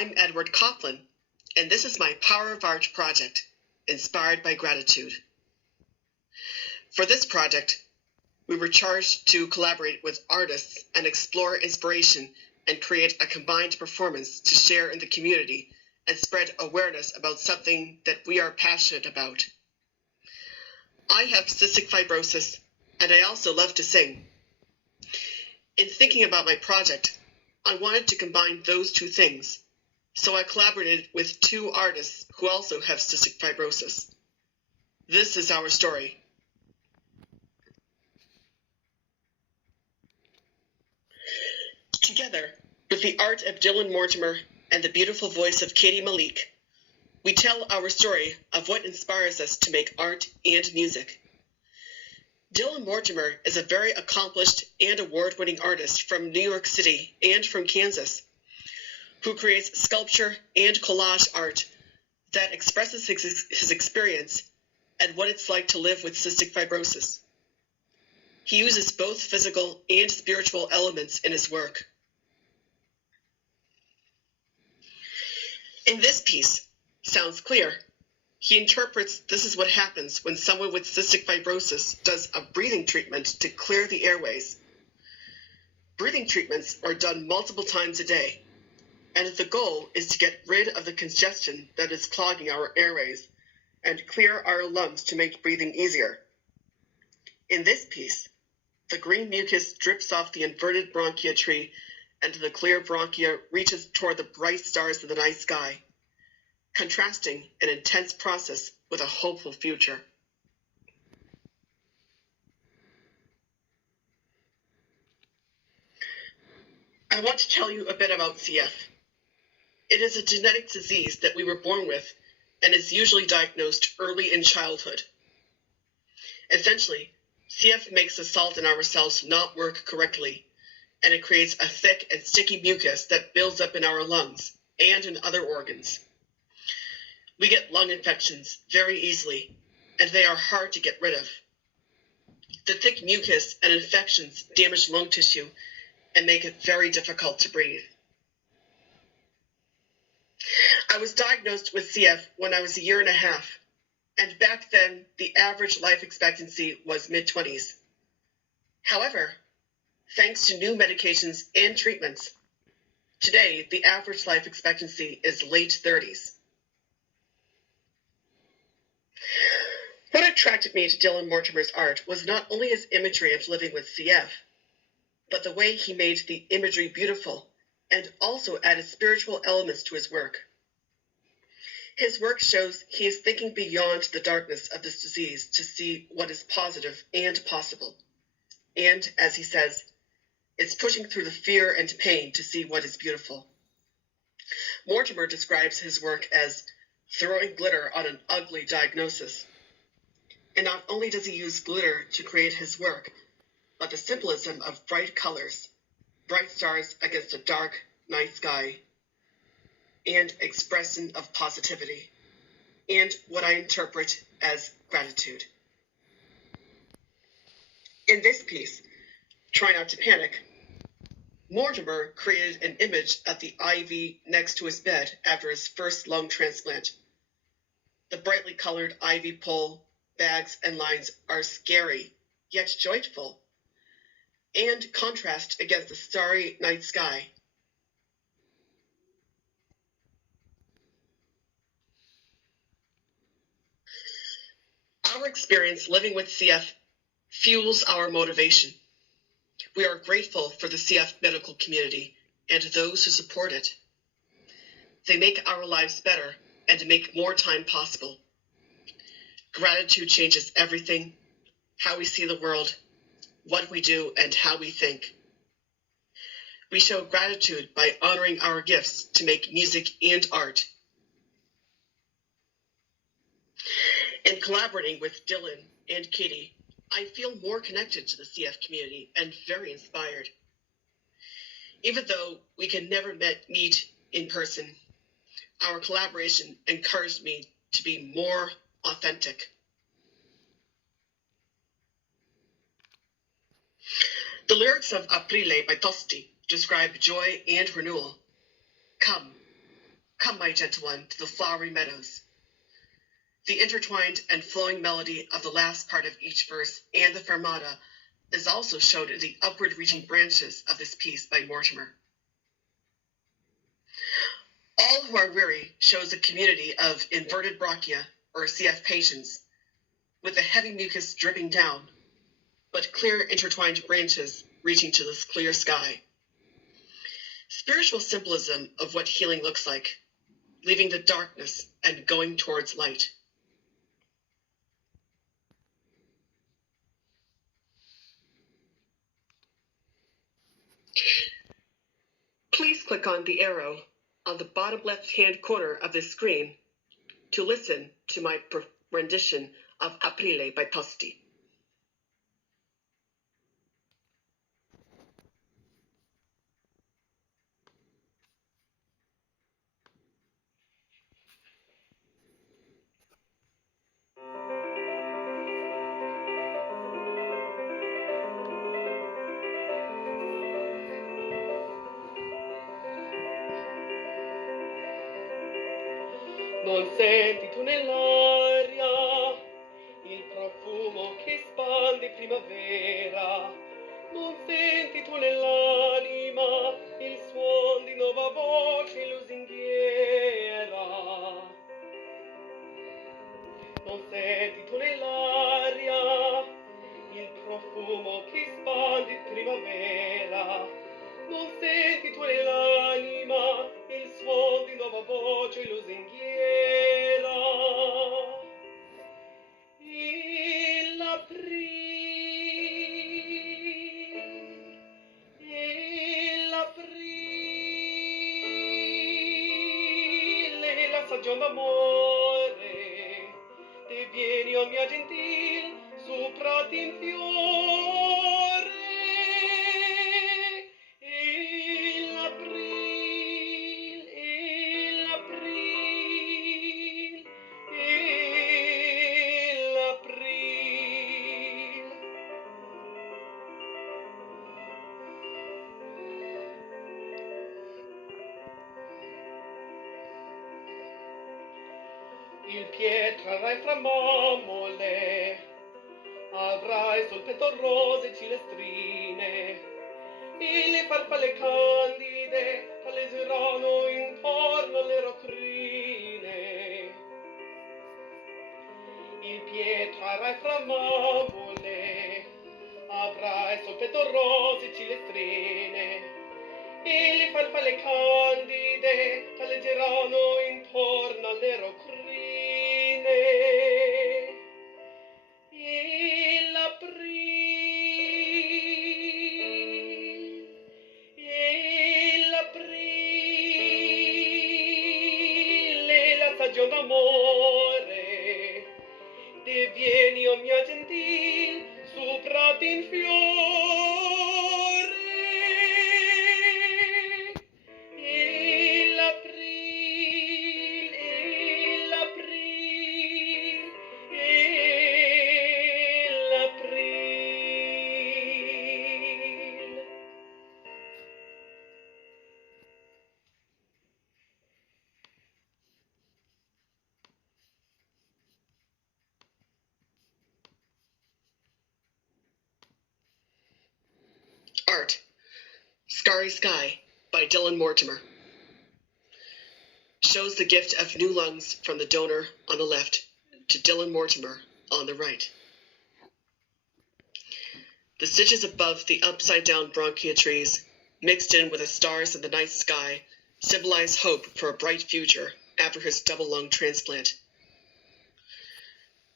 I'm Edward Coughlin, and this is my Power of Art project, inspired by gratitude. For this project, we were charged to collaborate with artists and explore inspiration and create a combined performance to share in the community and spread awareness about something that we are passionate about. I have cystic fibrosis, and I also love to sing. In thinking about my project, I wanted to combine those two things, so I collaborated with two artists who also have cystic fibrosis. This is our story. Together, with the art of Dylan Mortimer and the beautiful voice of Katie Malik, we tell our story of what inspires us to make art and music. Dylan Mortimer is a very accomplished and award-winning artist from New York City and from Kansas, who creates sculpture and collage art that expresses his experience and what it's like to live with cystic fibrosis. He uses both physical and spiritual elements in his work. In this piece, Sounds Clear, he interprets this is what happens when someone with cystic fibrosis does a breathing treatment to clear the airways. Breathing treatments are done multiple times a day, and the goal is to get rid of the congestion that is clogging our airways and clear our lungs to make breathing easier. In this piece, the green mucus drips off the inverted bronchia tree, and the clear bronchia reaches toward the bright stars of the night sky, contrasting an intense process with a hopeful future. I want to tell you a bit about CF. It is a genetic disease that we were born with and is usually diagnosed early in childhood. Essentially, CF makes the salt in our cells not work correctly, and it creates a thick and sticky mucus that builds up in our lungs and in other organs. We get lung infections very easily, and they are hard to get rid of. The thick mucus and infections damage lung tissue and make it very difficult to breathe. I was diagnosed with CF when I was a year and a half, and back then the average life expectancy was mid-20s. However, thanks to new medications and treatments, today the average life expectancy is late 30s. What attracted me to Dylan Mortimer's art was not only his imagery of living with CF, but the way he made the imagery beautiful and also added spiritual elements to his work. His work shows he is thinking beyond the darkness of this disease to see what is positive and possible. And, as he says, it's pushing through the fear and pain to see what is beautiful. Mortimer describes his work as throwing glitter on an ugly diagnosis. And not only does he use glitter to create his work, but the symbolism of bright colors, bright stars against a dark night sky, and expression of positivity, and what I interpret as gratitude. In this piece, Try Not to Panic, Mortimer created an image of the ivy next to his bed after his first lung transplant. The brightly colored ivy pole, bags, and lines are scary, yet joyful, and contrast against the starry night sky. Our experience living with CF fuels our motivation. We are grateful for the CF medical community and those who support it. They make our lives better and make more time possible. Gratitude changes everything, how we see the world, what we do, and how we think. We show gratitude by honoring our gifts to make music and art. In collaborating with Dylan and Katie, I feel more connected to the CF community and very inspired. Even though we can never meet in person, our collaboration encouraged me to be more authentic. The lyrics of Aprile by Tosti describe joy and renewal. Come, Come, my gentle one, to the flowery meadows. The intertwined and flowing melody of the last part of each verse and the fermata is also shown in the upward-reaching branches of this piece by Mortimer. All Who Are Weary shows a community of inverted bronchia, or CF patients, with the heavy mucus dripping down, but clear intertwined branches reaching to this clear sky. Spiritual symbolism of what healing looks like, leaving the darkness and going towards light. Please click on the arrow on the bottom left-hand corner of this screen to listen to my rendition of Aprile by Tosti. Non senti tu nell'aria il profumo che spande primavera, non senti tu nell'anima il suon di nuova voce lusinghiera, non senti tu nell'aria il profumo che spande primavera, non senti tu nell'anima il suon di nuova voce lusinghiera. L'aprile, la stagione d'amore, te vieni, o mia gentil, su prati in fiore. Il pietra avrai fra mammole, avrai sul petto rose cilestrine, e le farfalle candide palleseranno intorno alle rocrine. Il pietra avrai fra mammole, avrai sul petto rose cilestrine, e le farfalle candide palleggeranno intorno alle rocrine. E l'aprile, la stagione d'amore, te vieni, o mia gentil, su prati in fiore. Art, Starry Sky by Dylan Mortimer. Shows the gift of new lungs from the donor on the left to Dylan Mortimer on the right. The stitches above the upside-down bronchia trees, mixed in with the stars in the night sky, symbolize hope for a bright future after his double lung transplant.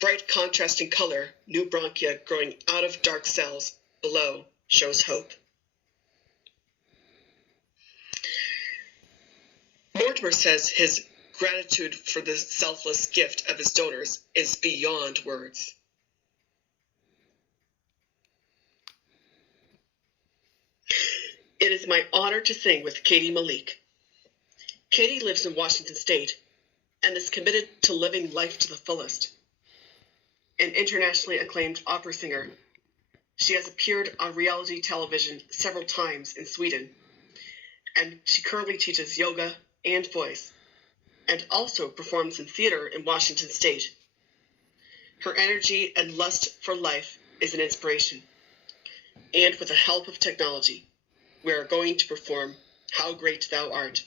Bright contrasting color, new bronchia growing out of dark cells below shows hope. Mortimer says his gratitude for the selfless gift of his donors is beyond words. It is my honor to sing with Katie Malik. Katie lives in Washington State and is committed to living life to the fullest. An internationally acclaimed opera singer, she has appeared on reality television several times in Sweden, and she currently teaches yoga and voice and also performs in theater in Washington State. Her energy and lust for life is an inspiration. And with the help of technology, we are going to perform How Great Thou Art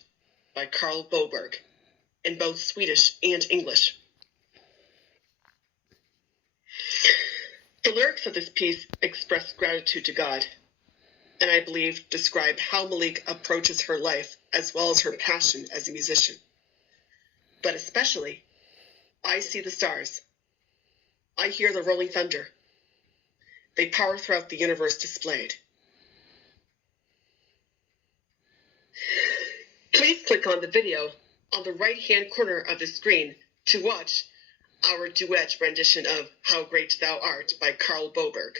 by Carl Boberg in both Swedish and English. The lyrics of this piece express gratitude to God, and I believe describe how Malik approaches her life as well as her passion as a musician. But especially, I see the stars. I hear the rolling thunder. They power throughout the universe displayed. Please click on the video on the right-hand corner of the screen to watch our duet rendition of How Great Thou Art by Carl Boberg.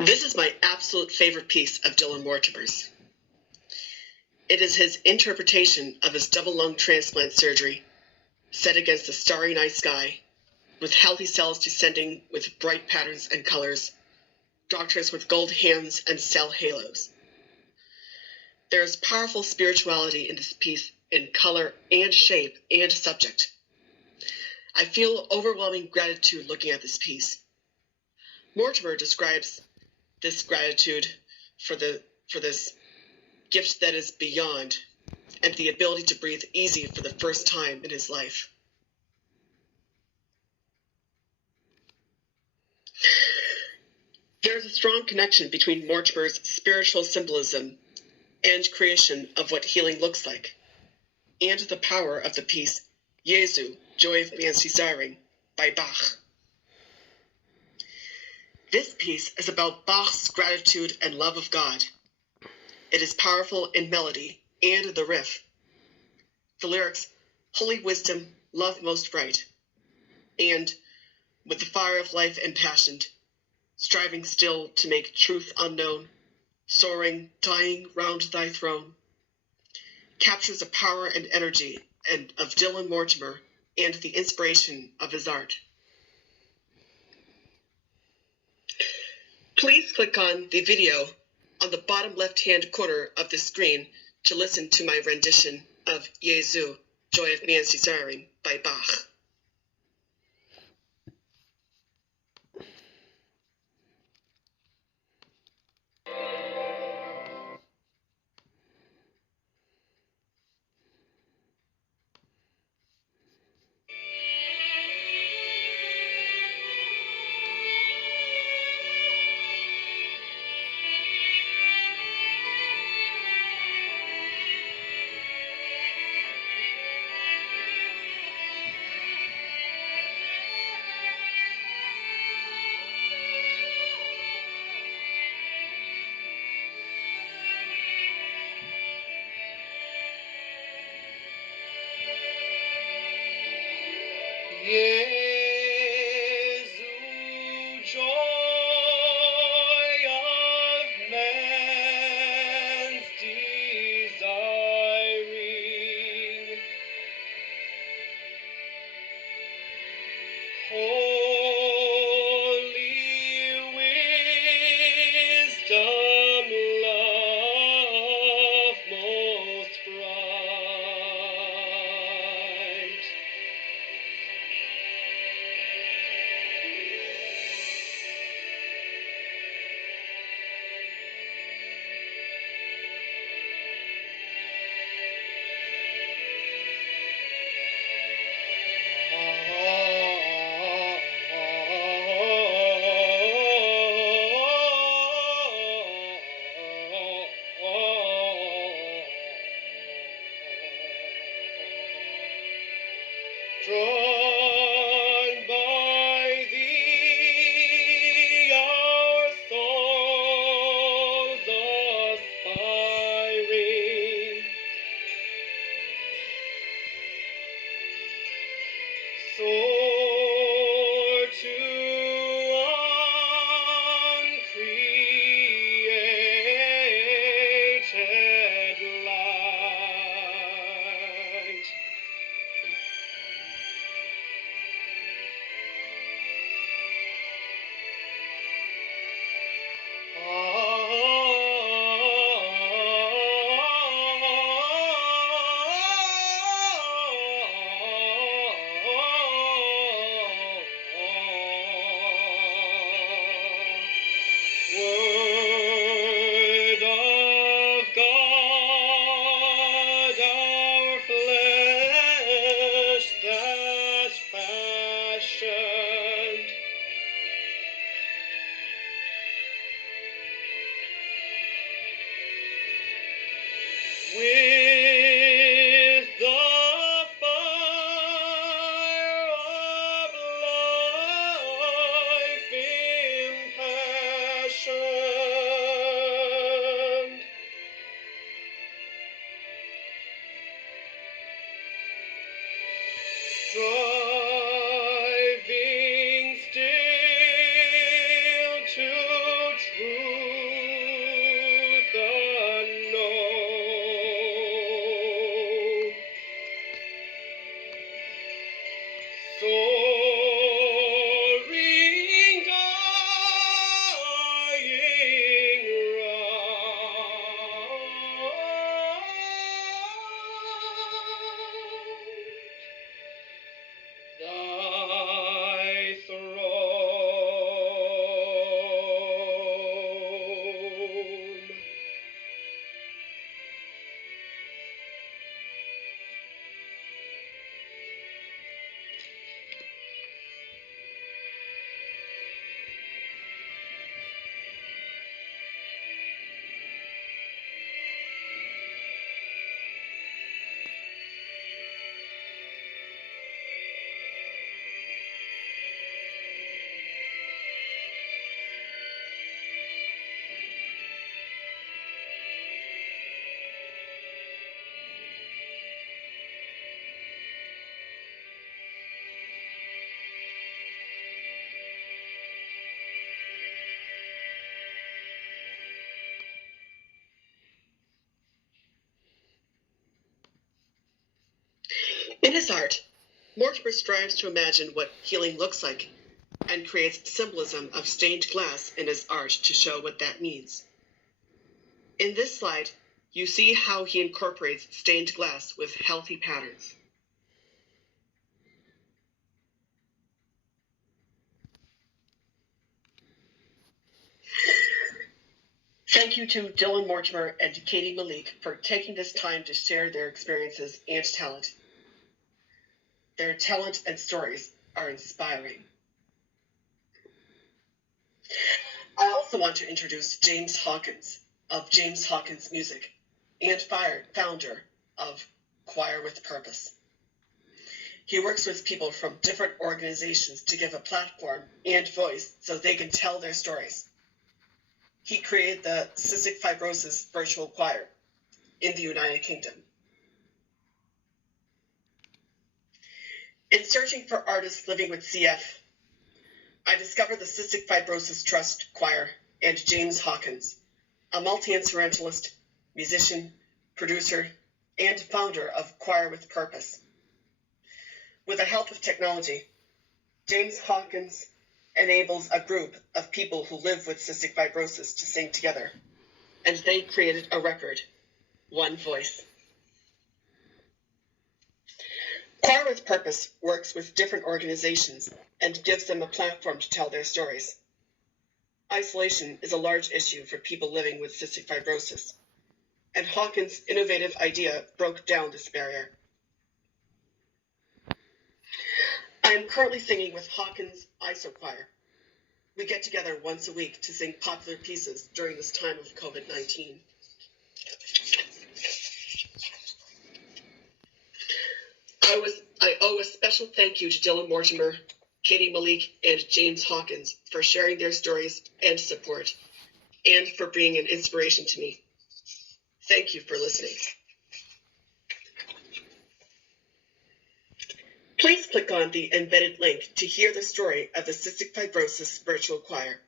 This is my absolute favorite piece of Dylan Mortimer's. It is his interpretation of his double lung transplant surgery, set against a starry night sky, with healthy cells descending with bright patterns and colors, doctors with gold hands and cell halos. There is powerful spirituality in this piece in color and shape and subject. I feel overwhelming gratitude looking at this piece. Mortimer describes this gratitude for this gift that is beyond, and the ability to breathe easy for the first time in his life. There is a strong connection between Mortimer's spiritual symbolism and creation of what healing looks like, and the power of the piece Jesu, Joy of Man's Desiring by Bach. This piece is about Bach's gratitude and love of God. It is powerful in melody and the riff. The lyrics, holy wisdom, love most bright, and with the fire of life impassioned, striving still to make truth unknown, soaring, dying round thy throne, captures the power and energy of Dylan Mortimer and the inspiration of his art. Please click on the video on the bottom left-hand corner of the screen to listen to my rendition of Jesu, Joy of Man's Desiring by Bach. Jesu, joy of man's desiring, holy wisdom, love most bright. art, Mortimer strives to imagine what healing looks like and creates symbolism of stained glass in his art to show what that means. In this slide, you see how he incorporates stained glass with healthy patterns. Thank you to Dylan Mortimer and Katie Malik for taking this time to share their experiences and talent. Their talent and stories are inspiring. I also want to introduce James Hawkins of James Hawkins Music and founder of Choir with Purpose. He works with people from different organizations to give a platform and voice so they can tell their stories. He created the Cystic Fibrosis Virtual Choir in the United Kingdom. In searching for artists living with CF, I discovered the Cystic Fibrosis Trust Choir and James Hawkins, a multi-instrumentalist, musician, producer, and founder of Choir with Purpose. With the help of technology, James Hawkins enables a group of people who live with cystic fibrosis to sing together, and they created a record, One Voice. Choir with Purpose works with different organizations and gives them a platform to tell their stories. Isolation is a large issue for people living with cystic fibrosis, and Hawkins' innovative idea broke down this barrier. I am currently singing with Hawkins ISO Choir. We get together once a week to sing popular pieces during this time of COVID-19. I owe a special thank you to Dylan Mortimer, Katie Malik, and James Hawkins for sharing their stories and support, and for being an inspiration to me. Thank you for listening. Please click on the embedded link to hear the story of the Cystic Fibrosis Virtual Choir.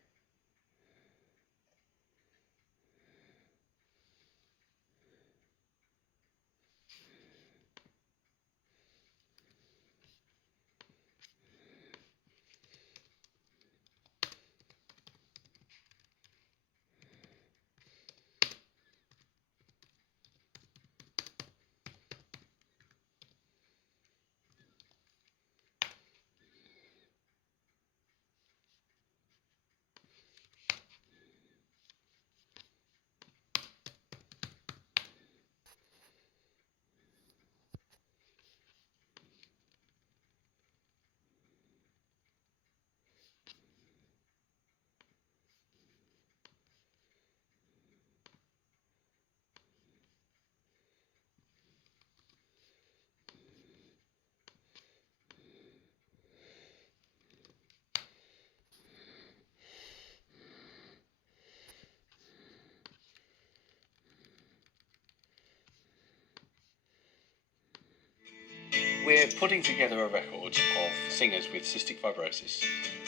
We're putting together a record of singers with cystic fibrosis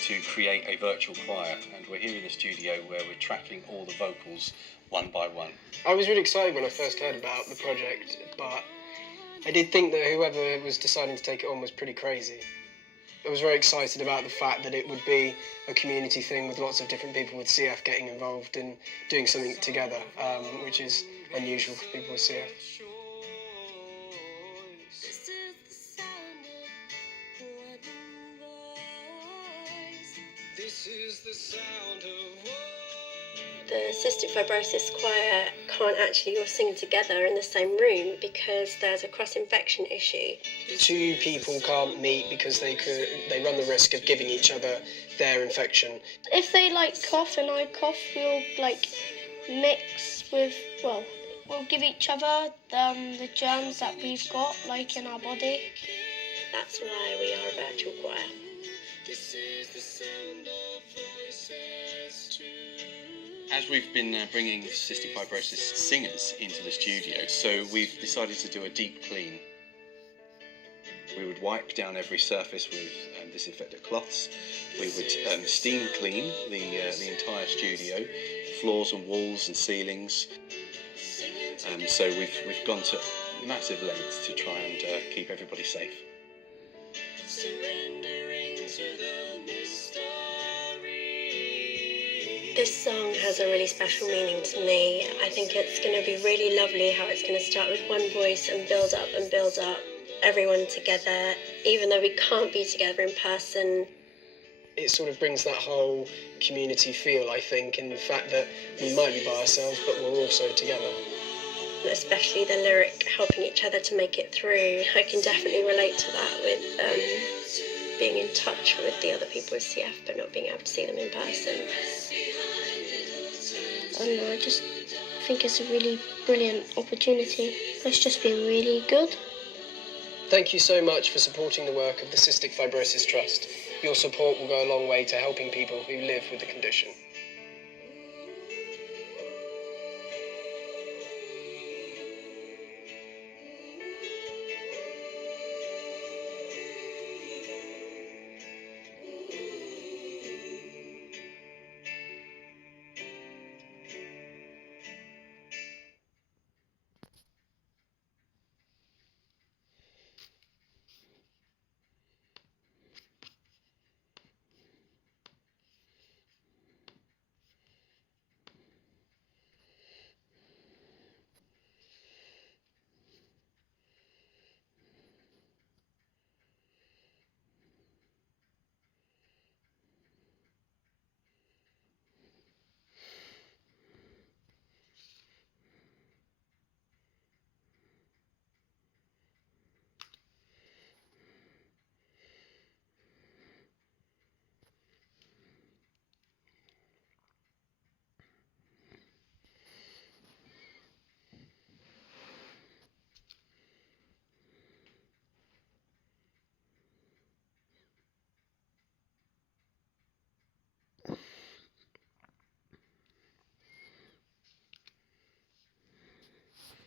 to create a virtual choir, and we're here in the studio where we're tracking all the vocals one by one. I was really excited when I first heard about the project, but I did think that whoever was deciding to take it on was pretty crazy. I was very excited about the fact that it would be a community thing with lots of different people with CF getting involved and doing something together, which is unusual for people with CF. The cystic fibrosis choir can't actually all sing together in the same room because there's a cross-infection issue. Two people can't meet because they run the risk of giving each other their infection. If they cough and I cough, we'll mix with, we'll give each other the germs that we've got in our body. That's why we are a virtual choir. As we've been bringing cystic fibrosis singers into the studio, so we've decided to do a deep clean. We would wipe down every surface with disinfectant cloths. We would steam clean the entire studio, floors and walls and ceilings. So we've gone to massive lengths to try and keep everybody safe. surrendering to the mystery. This song has a really special meaning to me. I think it's going to be really lovely how it's going to start with one voice and build up, everyone together, even though we can't be together in person. It sort of brings that whole community feel, I think, in the fact that we might be by ourselves, but we're also together. Especially the lyric, helping each other to make it through. I can definitely relate to that with being in touch with the other people with CF, but not being able to see them in person. I don't know, I just think it's a really brilliant opportunity. It's just been really good. Thank you so much for supporting the work of the Cystic Fibrosis Trust. Your support will go a long way to helping people who live with the condition.